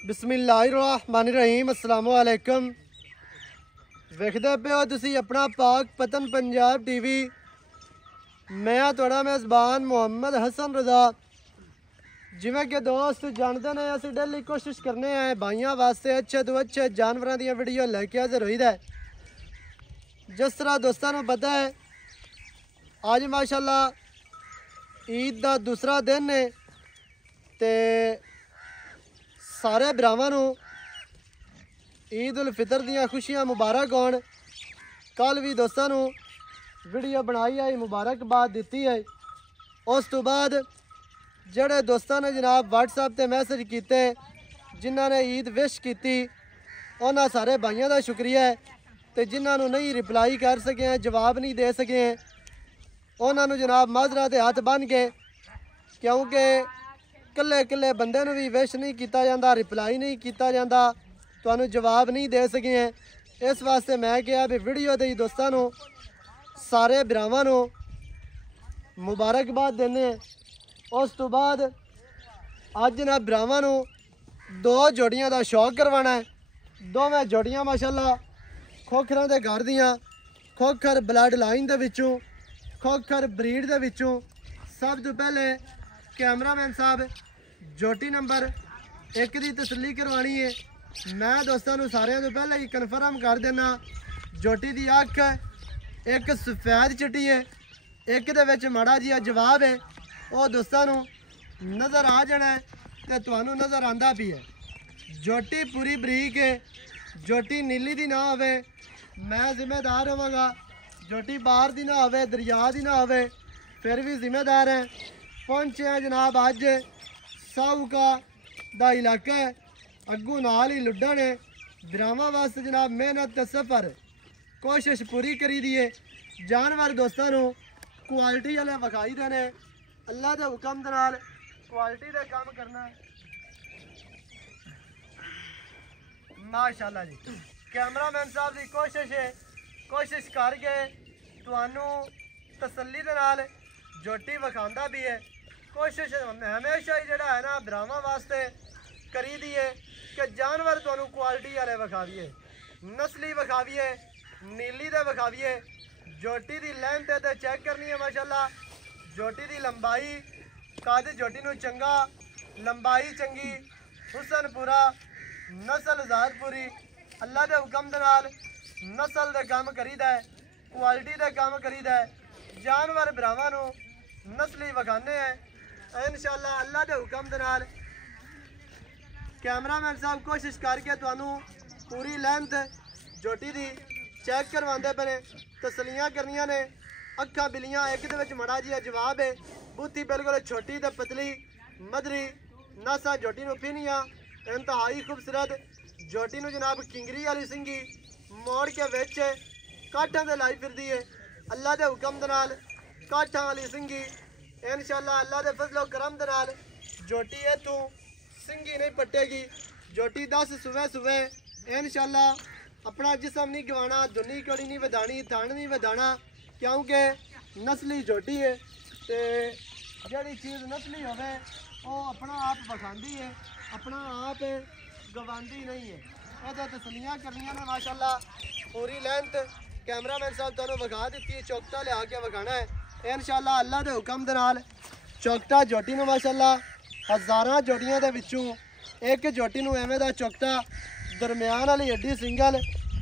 बिस्मिल्लाहिर्रहमानिर्रहीम अस्सलामुअलैकुम। वेखदे पे हो तुसी अपना पाक पतन पंजाब टीवी। मैं थोड़ा मेज़बान मोहम्मद हसन रज़ा। जिवें कि दोस्त जानते हैं अस डेली कोशिश करने हैं भाइयों वास्ते अच्छे तो अच्छे जानवरों दी वीडियो लैके हाजिर होई दा। जिस तरह दोस्तों को पता है अज माशाल्लाह ईद का दूसरा दिन है ते सारे भरावां ईद उल फितर दियां खुशियां मुबारक होण। कल भी दोस्तों वीडियो बनाई है मुबारकबाद दी है। उस तो बाद जड़े दोस्तों ने जनाब व्हाट्सएप ते मैसेज किए जिन्होंने ईद विश की उन्होंने सारे भाइयों का शुक्रिया है। तो जिन्होंने नहीं रिप्लाई कर सके हैं जवाब नहीं दे सके हैं उन्होंने जनाब माजरा के हाथ बन के, क्योंकि कल्ले कल्ले बंदे भी विश नहीं किया जाता, रिप्लाई नहीं किया जाता, तो जवाब नहीं दे सके हैं। इस वास्ते मैं क्या भी वीडियो दे दोस्तों सारे भरावां मुबारकबाद देने। उस तो बाद अज ना भरावां दो जोड़ियां का शौक करवाना है। दोवें जोड़ियां माशाल्लाह खोखर के घर दियाँ, खोखर ब्लड लाइन के विचों, खोखर ब्रीड के विचों। सब तो पहले कैमरामैन साहब जोटी नंबर 1 की तसल्ली करवानी है। मैं दोस्तों सारे तो पहले ही कन्फर्म कर देना जोटी की अख एक सफेद चिट्टी है, एक दे माड़ा जिहा जवाब है। वो दोस्तों नज़र आ जाना है तो तुहानू नज़र आंदा भी है। जोटी पूरी बरीक है, जोटी नीली दी ना होवे मैं जिम्मेदार होवांगा। जोटी बाहर दी ना होवे दरिया दी ना होवे फिर भी जिम्मेदार है। पहुंचे हैं जनाब अज साहूका दा इलाका है, अगू नाल ही लुड्डा ने भरावां वास्ते जनाब मेहनत ते सफ़र कोशिश पूरी करी दी है। जानवर दोस्तों क्वालिटी वाले विखाई देने, अल्लाह के हुक्म दे नाल क्वालिटी का काम करना माशाल्लाह जी। कैमरामैन साहब की कोशिश है, कोशिश करके तुहानू तसल्ली दे नाल जोटी विखांदा भी है। कोशिश हमेशा ही जड़ा है ना भरावां वास्ते करी दी है कि जानवर तुहानू क्वालिटी वाले विखावीए, नस्ली विखावीए, नीली दे विखावीए। जोटी की लेंथ ते चेक करनी है माशाल्लाह। जोटी की लंबाई कद जोटी नू चंगा, लंबाई चंगी, हुसन पूरा, नस्ल ज़ात पूरी। अल्लाह के हुक्म दे नाल नस्ल दे काम करीदा है, क्वालिटी दे काम करीदा है। जानवर भरावां नू नस्ली विखाने हैं इंशाअल्लाह अल्लाह के हुक्म दे नाल। कैमरामैन साहब कोशिश करके तुहानू पूरी लेंथ जोटी की चेक करवाते पे, तसलियाँ करनिया ने। अखा बिलियाँ एक दे माड़ा जिहा जवाब है, बूथी बिल्कुल छोटी तो पतली मदरी, नासा जोटी नू पीनिया इंतहाई खूबसूरत। जोटी नू जनाब किंगरी वाली सिंगी मोड़ के विच काठां ते लाई फिरदी है। अल्लाह के हुक्म दे नाल काठां वाली सिंगी इंशाअल्लाह अल्लाह के फजलो करम दे नाल जोटी इत्थों सिंगी नहीं पट्टेगी। जोटी 10 सुबह सुबह इंशाअल्लाह अपना जिसम नहीं गवाना, दुनी कड़ी नहीं वधानी, थन नहीं वधाना, क्योंकि नस्ली जोटी है। तो जी चीज़ नस्ली होवे वो अपना आप विखाती है, अपना आप गवांदी नहीं है। ये तसलियाँ करनिया ने माशाल्लाह। पूरी लेंथ कैमरामैन साहब तुहानू विखा दी है, चौकटा लिया के विखाना है इंशाअल्लाह अल्लाह के हुक्म दे नाल। चौकटा जोटी में माशाल्लाह हज़ारां जोटियां दे विचों एक जोटी नू एवें दा चौकटा, दरम्यान वाली हड्डी सिंगल,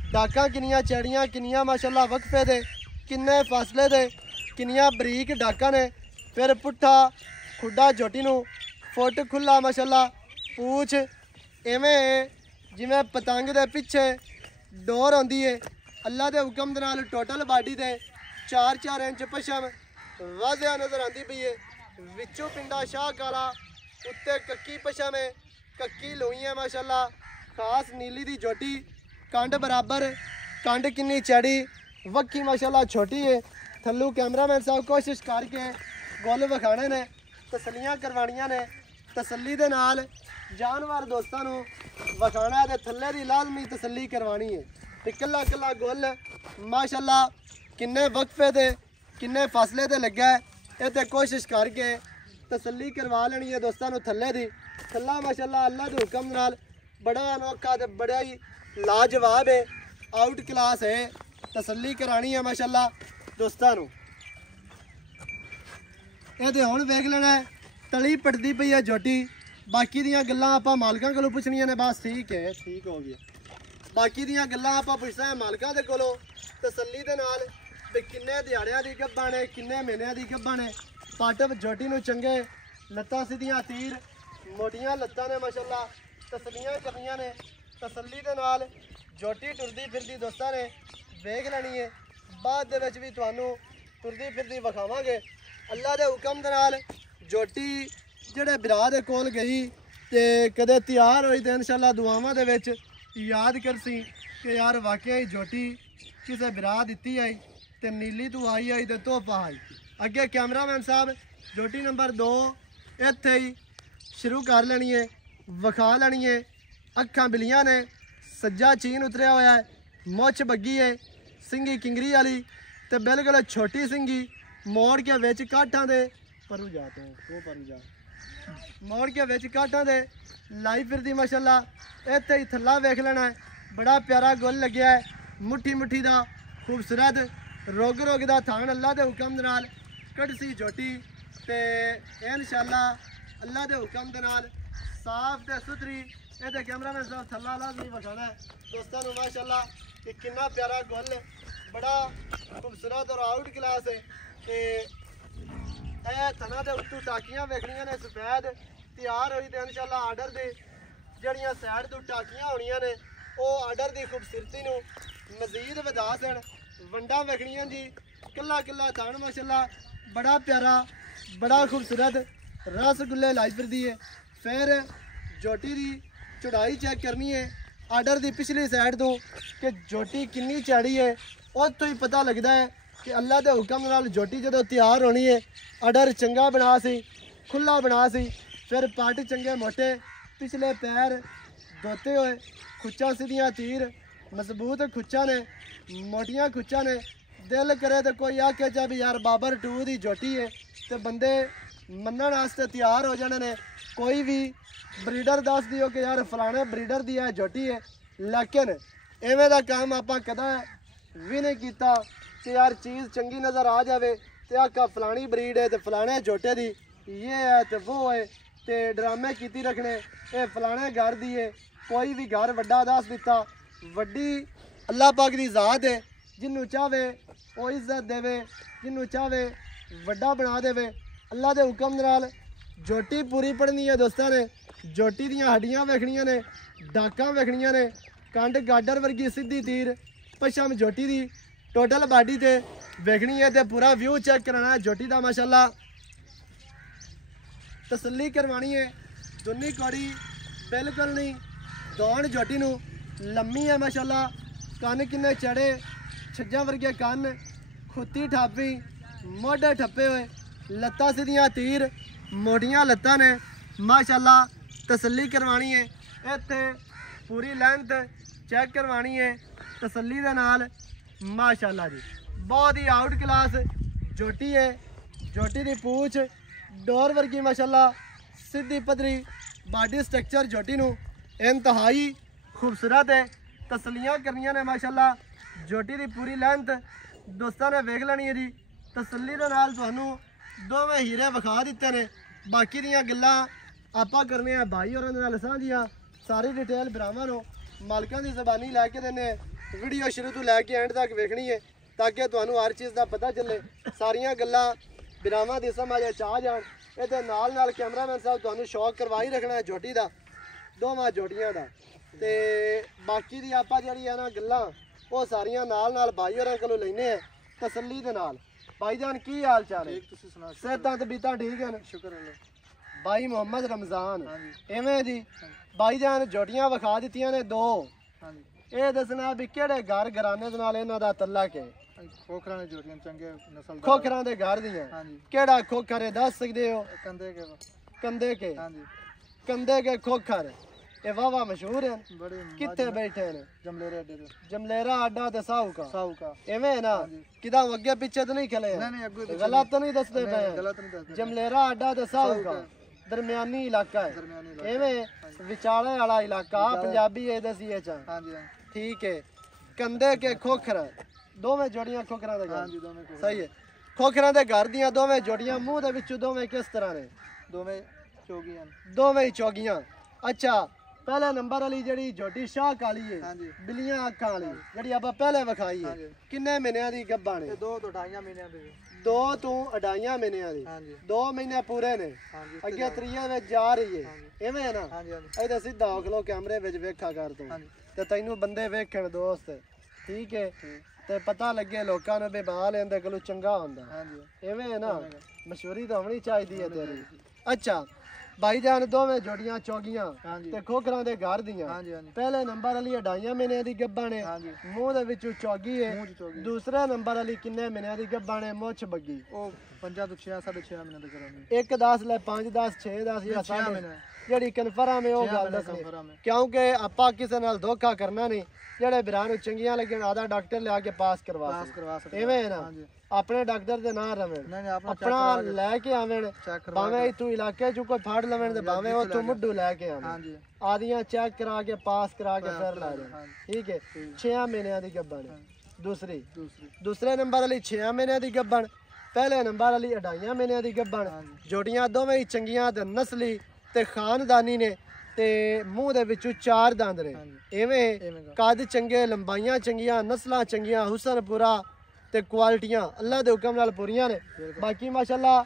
डाका किनियां चैड़ियां किनियां माशाल्लाह वक्फे दे, किन्ने फासले दे, किनियां बरीक डाका ने। फिर पुट्ठा खुड्डा जोटी नू, फुट खुला माशाल्लाह, पूछ एवें जिवें पतंग दे पिछे डोर आती है। अल्लाह के हुक्म दे नाल टोटल बाडी दे 4-4 इंच पछम वाजिया नज़र आती पई है। विचों पिंडा शाह काला, उत्ते कक्की पछम है, कक्की लोई है माशाल्लाह। खास नीली दी जोटी, कंड बराबर, कंड किन्नी चैड़ी, वक्की माशाल्लाह छोटी है। थल्लू कैमरामैन साहब कोशिश करके गोल विखाने ने, तसलियाँ करवानियां ने। तसल्ली दे नाल जानवर दोस्तों विखाना है, थल्ले दी लाजमी तसल्ली करवानी है। तो कला कला गोल माशाल्लाह किन्ने वक्फे दे किन्ने फासले ते लग्गा है, ये कोशिश करके तसल्ली करवा लेनी है दोस्तों थल्ले दी। थल्ला माशाल्लाह अल्लाह के हुक्म नाल बड़ा अनोखा ते बड़ा ही लाजवाब है, आउट क्लास है। तसल्ली करानी है माशाल्लाह दोस्तां नूं। ਇਹ ਤੇ ਹੁਣ ਵੇਖ ਲੈਣਾ ਤਲੀ ਪਟਦੀ ਪਈ ਹੈ ਝੋਟੀ। ਬਾਕੀ ਦੀਆਂ ਗੱਲਾਂ ਆਪਾਂ ਮਾਲਕਾਂ ਕੋਲੋਂ ਪੁੱਛਣੀਆਂ ਨੇ। ਬਸ ਠੀਕ ਹੈ, ਠੀਕ ਹੋ ਗਿਆ। ਬਾਕੀ ਦੀਆਂ ਗੱਲਾਂ ਆਪਾਂ ਪੁੱਛਦੇ ਹਾਂ ਮਾਲਕਾਂ ਦੇ ਕੋਲੋਂ ਤਸੱਲੀ ਦੇ ਨਾਲ ਵੀ ਕਿੰਨੇ ਦਿਹਾੜਿਆਂ ਦੀ ਗੱਭਾਂ ਨੇ, ਕਿੰਨੇ ਮਹੀਨਿਆਂ ਦੀ ਗੱਭਾਂ ਨੇ। ਪੱਟ ਝੋਟੀ ਨੂੰ ਚੰਗੇ, ਲੱਤਾਂ ਸਿੱਧੀਆਂ ਤੀਰ, ਮੋਟੀਆਂ ਲੱਤਾਂ ਨੇ ਮਾਸ਼ਾਅੱਲਾ। ਤਸੱਲੀਆਂ ਕਰਨੀਆਂ ਨੇ ਤਸੱਲੀ ਦੇ ਨਾਲ। ਝੋਟੀ ਟੁਰਦੀ ਫਿਰਦੀ ਦੋਸਤਾਂ ਨੇ ਵੇਖ ਲੈਣੀ ਹੈ। ਬਾਅਦ ਦੇ ਵਿੱਚ ਵੀ ਤੁਹਾਨੂੰ ਟੁਰਦੀ ਫਿਰਦੀ ਵਿਖਾਵਾਂਗੇ। अल्लाह के हुक्म के नाल झोटी जेड़े बिरा दे कोल गई ते कदे तैयार हुई तो इंशाअल्लाह दुआवां दे विच याद करसी कि यार वाकई झोटी किसे बिरा दित्ती आई ते नीली तू आई ते तोहफा आई। अगे कैमरामैन साहब झोटी नंबर 2 इत्थे ही शुरू कर लेनी है, विखा लेनी है। अखां बिलियां ने, सज्जा चीन उतरिया होया है, मुछ बग्गी है, सिंगी किंगरी वाली ते बिल्कुल छोटी सिंगी। मोड़ के विच काठां दे परू जाते हैं, वो परू जा मोड़ के विच काठां दे लाई फिरदी माशाअल्लाह। इत्थे ही थल्ला वेख लेना है, बड़ा प्यारा गुल लग्या है, मुट्ठी मुट्ठी दा खूबसूरत रोग रोग दा थान। अल्लाह दे हुक्म दे नाल कटसी झोटी ते इंशाअल्लाह अल्लाह दे हुक्म दे नाल साफ ते सुथरी। इहदे कैमरामैन साहब थल्ला लाजमी विखाना है दोस्तां नूं माशाअल्लाह कि कितना प्यारा गुल, बड़ा खूबसूरत और आउट क्लास है। ते थना दे उत्तों टाकियां वेखनियां ने सफेद तैयार हुई तो इंशाअल्लाह आर्डर दे जड़ियां साइड तो टाकियां होनियां ने वो आर्डर की खूबसूरती नूं मजीद वधा सन। वंडा वेखनियां जी, कला कला थान माशाअल्लाह, बड़ा प्यारा, बड़ा खूबसूरत रसगुल्ले लाई फिरदी है। फिर झोटी की चौड़ाई चेक करनी है आर्डर की पिछली साइड तो कि झोटी कितनी चौड़ी है। उत्तों ही पता लगता है कि अल्लाह के हुक्म नाल झोटी जो तैयार होनी है। आर्डर चंगा बना सी, खुला बना सी। फिर पट चंगे मोटे, पिछले पैर धोते हुए, खुच्चा सीधियाँ तीर, मजबूत खुच्चा ने, मोटियाँ खुच्चा ने। दिल करे तो कोई आखे चा भी यार बाबर 2 की झोटी है तो बंदे मनण वास्ते तैयार हो जाने ने। कोई भी ब्रीडर दस दियो कि यार फलाने ब्रीडर दी है झोटी है, लेकिन इवें दा काम आपां कदा भी नहीं कीता कि यार चीज़ चंगी नज़र आ जाए तो आका फलानी ब्रीड है तो फलाने झोटे दी ये है तो वो है तो ड्रामे कीती रखने ये फलाने घर दी है। कोई भी घर वड्डा दस दिता, वड्डी अल्लाह पाक दी ज़ात है। जिन्हों चाहे वो इज्जत देवे, जिन्हों चाहे वड्डा बना देवे। अल्लाह के हुक्म नाल झोटी पूरी पढ़नी है दोस्तों ने। झोटी दियां हड्डियां वेखनियां ने, डाकां वेखनियां ने, कंड गाडर वर्गी सीधी तीर, पछम झोटी दी टोटल बाडी ते वेखनी है तो पूरा व्यू चेक कराना है झोटी का माशाअल्लाह। तसल्ली करवानी है। दुनी कौड़ी बिल्कुल नहीं, दौड़ झोटी नूं लम्मी है माशाअल्लाह। कन किन्ने चढ़े, छज्जा वर्गे कन, खुत्ती ठापी, मोढे ठप्पे हुए, लत्तां सीधियां तीर, मोटियां लत्तां ने माशाअल्लाह। तसल्ली करवानी है। इत्थे पूरी लेंथ चेक करवानी है तसल्ली दे नाल माशाअल्लाह जी। बहुत ही आउट क्लास झोटी है। झोटी की पूछ डोर वर्गी माशाअल्लाह, सीधी पदरी बॉडी स्ट्रक्चर झोटी नूं इंतहाई खूबसूरत है। तसलियां करनियां ने माशाअल्लाह। झोटी की पूरी लेंथ दोस्तों ने वेख लेनी है जी। तसल्ली दे नाल तुहानूं दोवें हीरे विखा दित्ते ने। बाकी दियां गल्लां आपां करने आ भाई होरां दे नाल साझियां। सारी डिटेल भरावां नूं मालकां दी ज़बानी लैके दिंदे। वीडियो शुरू तो लैके एंड तक वेखनी है ताकि तुहानूं हर चीज़ का पता चले। सारियां गल्लां बिरावां दी समझ आ जाण। इहदे नाल नाल कैमरामैन साहब तुहानूं शौक करवाई रखना है झोटी का, दोवां झोटियां का। ते बाकी दी आपां जिहड़ी है ना गल्लां वो सारियां नाल नाल भाई होरां कोलों लैने हैं तसल्ली दे नाल। भाईजान की हाल चाल है? सेहतां ते बीतां ठीक है? शुक्र अल्लाह। भाई मोहम्मद रमज़ान इवें जी। भाईजान झोटियां विखा दित्तियां ने 2। ये दसना भी किहड़े घर घराने दे नाल इन्हां दा तल्लक है? खोखरां दी झोटियां चंगे नस्ल दा। खोखरां दे घर दियां? हां जी। केड़ा खोखर है दस सकदे हो? कंदे के। कंदे के? हां जी। कंदे के खोखर ये वावा मशहूर है। कित्थे बैठे ने? जमलेरा अड्डे ते। जमलेरा अड्डा ते साहू का। साहू का इवें है ना? किदा अगे पीछे तो नहीं खले? नहीं नहीं अगे गलत तो नहीं दसदे पे? गलत नहीं दसदे। जमलेरा अड्डा ते साहू का ਦਰਮਿਆਨੀ ਇਲਾਕਾ ਹੈ ਦਰਮਿਆਨੀ ਇਲਾਕਾ ਐਵੇਂ ਵਿਚਾਲੇ ਵਾਲਾ ਇਲਾਕਾ ਪੰਜਾਬੀ ਇਹ ਦਸੀਏ ਚ ਹਾਂਜੀ ਠੀਕ ਹੈ ਕੰਦੇ ਕੇ ਖੋਖਰ ਦੋਵੇਂ ਜੋੜੀਆਂ ਖੋਖਰਾਂ ਦੇ ਘਰ ਹਾਂਜੀ ਦੋਵੇਂ ਸਹੀ ਹੈ ਖੋਖਰਾਂ ਦੇ ਘਰ ਦੀਆਂ ਦੋਵੇਂ ਜੋੜੀਆਂ ਮੂੰਹ ਦੇ ਵਿੱਚੋਂ ਦੋਵੇਂ ਕਿਸ ਤਰ੍ਹਾਂ ਨੇ ਦੋਵੇਂ ਚੋਗੀਆਂ ਦੋਵੇਂ ਹੀ ਚੋਗੀਆਂ ਅੱਛਾ ਪਹਿਲੇ ਨੰਬਰ ਵਾਲੀ ਜਿਹੜੀ ਝੋਟੀ ਸ਼ਾਹ ਕਾਲੀ ਹੈ ਹਾਂਜੀ ਬਿੱਲੀਆਂ ਅੱਖਾਂ ਵਾਲੀ ਜਿਹੜੀ ਆਪਾਂ ਪਹਿਲੇ ਵਿਖਾਈ ਹੈ ਹਾਂਜੀ ਕਿੰਨੇ ਮਹੀਨਿਆਂ ਦੀ ਗੱਭਣ ਹੈ 2 ਤੋਂ 2.5 ਮਹੀਨਿਆਂ ਦੀ 2 ਤੋਂ 2.5 ਮਹੀਨਿਆਂ ਦੀ ਹਾਂਜੀ 2 ਮਹੀਨੇ ਪੂਰੇ ਨੇ ਹਾਂਜੀ ਅੱਗੇ ਤਰੀਏ ਵਿੱਚ ਜਾ ਰਹੀ ਹੈ ਐਵੇਂ ਹੈ ਨਾ ਹਾਂਜੀ ਹਾਂਜੀ ਇਹ ਤਾਂ ਸਿੱਧਾ ਔਖਲੋ ਕੈਮਰੇ ਵਿੱਚ ਵੇਖਾ ਕਰ ਤੂੰ ਹਾਂਜੀ ਤੇ ਤੈਨੂੰ ਬੰਦੇ ਵੇਖਣ ਦੋਸਤ ਠੀਕ ਹੈ ਤੇ ਪਤਾ ਲੱਗੇ ਲੋਕਾਂ ਨੂੰ ਵੀ ਬਾਲ ਇਹਦੇ ਕੋਲੋਂ ਚੰਗਾ ਹੁੰਦਾ ਹਾਂਜੀ ਐਵੇਂ ਹੈ ਨਾ ਮਸ਼ਹੂਰੀ ਤਾਂ ਹੋਣੀ ਚਾਹੀਦੀ ਹੈ ਤੇਰੀ ਅੱਛਾ ਭਾਈ ਜਾਨ ਦੋਵੇਂ ਜੋੜੀਆਂ ਚੌਗੀਆਂ ਹਾਂਜੀ ਤੇ ਖੋਖਰਾਂ ਦੇ ਘਰ ਦੀਆਂ ਹਾਂਜੀ ਹਾਂਜੀ ਪਹਿਲੇ ਨੰਬਰ ਵਾਲੀ 2.5 ਮਹੀਨਿਆਂ ਦੀ ਗੱਭਣ ਹੈ ਹਾਂਜੀ ਮੂੰਹ ਦੇ ਵਿੱਚੋਂ ਚੌਗੀ ਹੈ ਮੂੰਹ ਚ ਚੋਗੀ ਦੂਸਰੇ ਨੰਬਰ ਵਾਲੀ ਕਿੰਨੇ ਮਹੀਨਿਆਂ ਦੀ ਗੱਭਣ ਹੈ ਮੁੱਛ ਬੱਗੀ ਉਹ 5 ਤੋਂ 6 6.5 ਮਹੀਨੇ ਤੱਕ ਕਰਾਂਗੇ 1 10 ਲੈ 5 10 6 10 ਜਾਂ 6 7 ਮਹੀਨੇ ਜਿਹੜੀ ਕਨਫਰਮ ਹੈ ਉਹ ਗੱਲ ਦੱਸਣੀ ਕਨਫਰਮ ਹੈ ਕਿਉਂਕਿ ਆਪਾਂ ਕਿਸੇ ਨਾਲ ਧੋਖਾ ਕਰਨਾ ਨਹੀਂ ਜਿਹੜੇ ਵੀਰਾਂ ਨੂੰ ਚੰਗੀਆਂ ਲੱਗਣ ਆਦਾ ਡਾਕਟਰ ਲਿਆ ਕੇ ਪਾਸ ਕਰਵਾ ਪਾਸ ਕਰਵਾ ਸਕਦੇ ਐਵੇਂ ਹੈ ਨਾ ਹਾਂਜੀ ਆਪਣੇ ਡਾਕਟਰ ਦੇ ਨਾਂ ਰਵਣ ਨਹੀਂ ਨਹੀਂ ਆਪਣਾ ਆਪਣਾ ਲੈ ਕੇ ਆਵਣ ਚੈੱਕ ਕਰਵਾ ਭਾਵੇਂ ਤੂੰ ਇਲਾਕੇ ਚੋਂ ਕੋਈ ਫੜ ਲਵਣ ਤੇ ਭਾਵੇਂ ਉਹ ਤੂੰ ਮੁੱਢੂ ਲੈ ਕੇ ਆਵਣ ਹਾਂਜੀ ਆਦੀਆਂ ਚੈੱਕ ਕਰਾ ਕੇ ਪਾਸ ਕਰਾ ਕੇ ਫਿਰ ਲੈ ਜਾ ਹਾਂਜੀ ਠੀਕ ਹੈ 6 ਮਹੀਨਿਆਂ ਦੀ ਗੱਭਣ ਦੂਸਰੀ ਦੂਸਰੀ ਦੂਸਰੇ ਨੰਬਰ ਵਾਲੀ 6 ਮਹੀਨਿਆਂ ਦੀ ਗੱਭਣ ਪਹਿਲੇ ਨੰਬਰ ਵਾਲੀ 2.5 ਮਹੀਨਿਆਂ ਦੀ ਗੱਭਣ ਜੋੜੀਆਂ ਦੋਵੇਂ ਹੀ ਚੰਗੀਆਂ ਤੇ ਨਸਲੀ ਤੇ ਖਾਨਦਾਨੀ ਨੇ ਤੇ ਮੂੰਹ ਦੇ ਵਿੱਚੋਂ 4 ਦੰਦ ਨੇ ਐਵੇਂ ਕੱਦ ਚੰਗੇ ਲੰਬਾਈਆਂ ਚੰਗੀਆਂ ਨਸਲਾਂ ਚੰਗੀਆਂ ਹੁਸਨ ਪੂਰਾ ਤੇ ਕੁਆਲਿਟੀਆਂ ਅੱਲਾ ਦੇ ਹੁਕਮ ਨਾਲ ਪੂਰੀਆਂ ਨੇ ਬਾਕੀ ਮਾਸ਼ਾਅੱਲਾ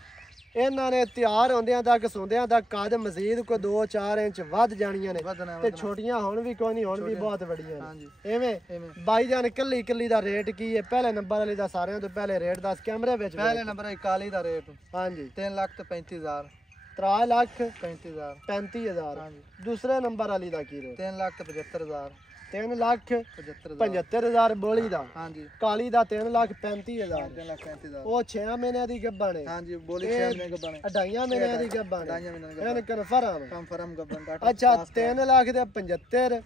ਇਹਨਾਂ ਨੇ ਤਿਆਰ ਹੁੰਦਿਆਂ ਤੱਕ ਸੌਂਦਿਆਂ ਤੱਕ ਕੱਦ ਮਜ਼ੀਦ ਕੋਈ 2-4 ਇੰਚ ਵੱਧ ਜਾਣੀਆਂ ਨੇ ਤੇ ਛੋਟੀਆਂ ਹੁਣ ਵੀ ਕੋਈ ਨਹੀਂ ਹੁਣ ਵੀ ਬਹੁਤ ਵੱਡੀਆਂ ਨੇ ਐਵੇਂ ਬਾਈ ਜਾਨ ਕੱਲੀ ਕੱਲੀ ਦਾ ਰੇਟ ਕੀ ਹੈ ਪਹਿਲੇ ਨੰਬਰ ਵਾਲੀ ਦਾ ਸਾਰਿਆਂ ਤੋਂ ਪਹਿਲੇ ਰੇਟ ਦੱਸ ਕੈਮਰੇ ਵਿੱਚ ਪਹਿਲੇ ਨੰਬਰ 41 ਦਾ ਰੇਟ ਹਾਂਜੀ 3 ਲੱਖ ਤੇ 35000 3 ਲੱਖ 35000 35000 ਹਾਂਜੀ ਦੂਸਰੇ ਨੰਬਰ ਵਾਲੀ ਦਾ ਕੀ ਰੇਟ 3 ਲੱਖ ਤੇ 75000 3 ਲੱਖ 75000 75000 ਬੋਲੀ ਦਾ ਹਾਂਜੀ ਕਾਲੀ ਦਾ 3 ਲੱਖ 35000 3 ਲੱਖ 35000 ਉਹ 6 ਮਹੀਨਿਆਂ ਦੀ ਗੱਭਣ ਹੈ ਹਾਂਜੀ ਬੋਲੀ 6 ਮਹੀਨੇ ਗੱਬਣ ਹੈ 2.5 ਮਹੀਨਿਆਂ ਦੀ ਗੱਭਣ ਹੈ 2.5 ਮਹੀਨੇ ਗੱਬਣ ਇਹਨ ਕਨਫਰਮ ਕੰਫਰਮ ਗੱਬਣ ਦਾ ਅੱਛਾ 3 ਲੱਖ ਦੇ 75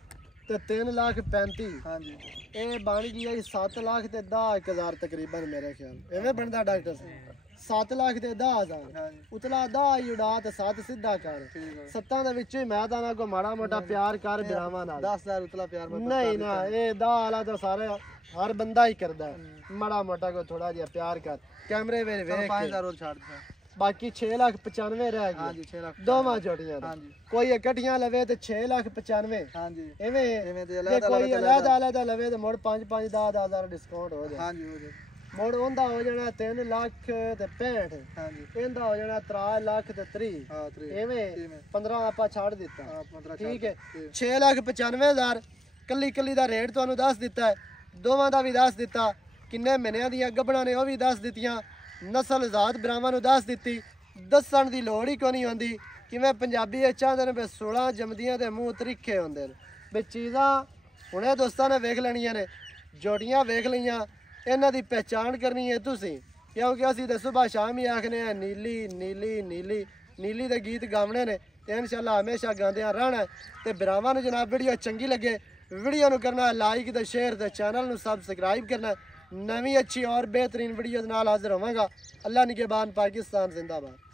ਤੇ 3 ਲੱਖ 35 ਹਾਂਜੀ ਇਹ ਬਣ ਗਈ ਹੈ 7 ਲੱਖ ਤੇ 10000 ਤਕਰੀਬਨ ਮੇਰੇ ਖਿਆਲ ਐਵੇਂ ਬਣਦਾ ਡਾਕਟਰ 7 ਲੱਖ ਤੇ 10000 ਹਾਂਜੀ ਉਤਲਾ 10 ਹੀ ਉਡਾ ਤੇ 7 ਸਿੱਧਾ ਕਰ ਠੀਕ ਹੈ ਸੱਤਾਂ ਦੇ ਵਿੱਚ ਹੀ ਮੈਂ ਤਾਂ ਨਾ ਕੋ ਮਾੜਾ ਮੋਟਾ ਪਿਆਰ ਕਰ ਬਿਰਾਵਾਂ ਨਾਲ 10000 ਉਤਲਾ ਪਿਆਰ ਮੈਂ ਨਹੀਂ ਨਾ ਇਹ 10 ਵਾਲਾ ਤਾਂ ਸਾਰੇ ਹਰ ਬੰਦਾ ਹੀ ਕਰਦਾ ਹੈ। ਮਾੜਾ ਮੋਟਾ ਕੋ ਥੋੜਾ ਜਿਹਾ ਪਿਆਰ ਕਰ ਕੈਮਰੇ ਵਿੱਚ ਵੇਖ 5000 ਹੋਰ ਛੱਡ ਦਿੱਤਾ ਬਾਕੀ 6,95,000 ਰਹਿ ਗਏ ਹਾਂਜੀ 6 ਲੱਖ ਦੋਵਾਂ ਜੋੜੀਆਂ ਦਾ ਹਾਂਜੀ ਕੋਈ ਇਕੱਠੀਆਂ ਲਵੇ ਤੇ 6,95,000 ਹਾਂਜੀ ਐਵੇਂ ਐਵੇਂ ਤੇ ਜੇ ਕੋਈ ਅਲੱਗ ਲਵੇ ਤੇ ਮੁੜ 5-5 10,000 ਡਿਸਕਾਊਂਟ ਹੋ ਜਾਏ ਹਾਂਜੀ ਹੋ ਜੇ ਮੁੜ ਉਹਦਾ ਹੋ ਜਾਣਾ 3 ਲੱਖ ਤੇ 65 ਹਾਂਜੀ ਇਹਦਾ ਹੋ ਜਾਣਾ 3 ਲੱਖ ਤੇ 30 ਹਾਂ 3 ਐਵੇਂ 15 ਆਪਾਂ ਛੱਡ ਦਿੱਤਾ ਹਾਂ 15 ਠੀਕ ਹੈ 6,95,000 ਕੱਲੀ ਕੱਲੀ ਦਾ ਰੇਟ ਤੁਹਾਨੂੰ ਦੱਸ ਦਿੱਤਾ ਹੈ ਦੋਵਾਂ ਦਾ ਵੀ ਦੱਸ ਦਿੱਤਾ ਕਿੰਨੇ ਮਹੀਨਿਆਂ ਦੀਆਂ ਗੱਭਣਾਂ ਨੇ ਉਹ ਵੀ ਦੱਸ ਦਿੱਤੀਆਂ ਨਸਲ ਜ਼ਾਤ ਬਰਾਵਾਂ ਨੂੰ ਦੱਸ ਦਿੱਤੀ ਦੱਸਣ ਦੀ ਲੋੜ ਹੀ ਕੋਈ ਨਹੀਂ ਹੁੰਦੀ ਕਿਵੇਂ ਪੰਜਾਬੀ ਇਹ ਚਾਹੁੰਦੇ ਨੇ ਵੀ 16 ਜੰਮਦੀਆਂ ਦੇ ਮੂੰਹ ਤਰੀਖੇ ਹੁੰਦੇ ਨੇ ਵੀ ਚੀਜ਼ਾਂ ਹੁਣੇ ਦੋਸਤਾਂ ਨੇ ਵੇਖ ਲੈਣੀਆਂ ਨੇ ਜੋੜੀਆਂ ਵੇਖ ਲਈਆਂ ਇਹਨਾਂ ਦੀ ਪਹਿਚਾਣ ਕਰਨੀ ਹੈ ਤੁਸੀਂ ਕਿਉਂਕਿ ਅਸੀਂ ਤਾਂ ਸਵੇਰ ਸ਼ਾਮ ਹੀ ਆਖਨੇ ਆ ਨੀਲੀ ਨੀਲੀ ਨੀਲੀ ਨੀਲੀ ਦੇ ਗੀਤ ਗਾਉਣੇ ਨੇ ਤੇ ਇਨਸ਼ਾਅੱਲਾ ਹਮੇਸ਼ਾ ਗਾਉਂਦਿਆਂ ਰਹਿਣਾ ਤੇ ਬਰਾਵਾਂ ਨੂੰ ਜਨਾਬ ਵੀਡੀਓ ਚੰਗੀ ਲੱਗੇ ਵੀਡੀਓ ਨੂੰ ਕਰਨਾ ਲਾਈਕ ਤੇ ਸ਼ੇਅਰ ਤੇ ਚੈਨਲ ਨੂੰ ਸਬਸਕ੍ਰਾਈਬ ਕਰਨਾ ਨਵੀਂ ਅੱਛੀ ਔਰ ਬਿਹਤਰੀਨ ਵੀਡੀਓ ਦੇ ਨਾਲ ਹਾਜ਼ਰ ਹੋਵਾਂਗਾ ਅੱਲਾ ਨਿਗਹਿਬਾਨ ਪਾਕਿस्तान जिंदाबाद।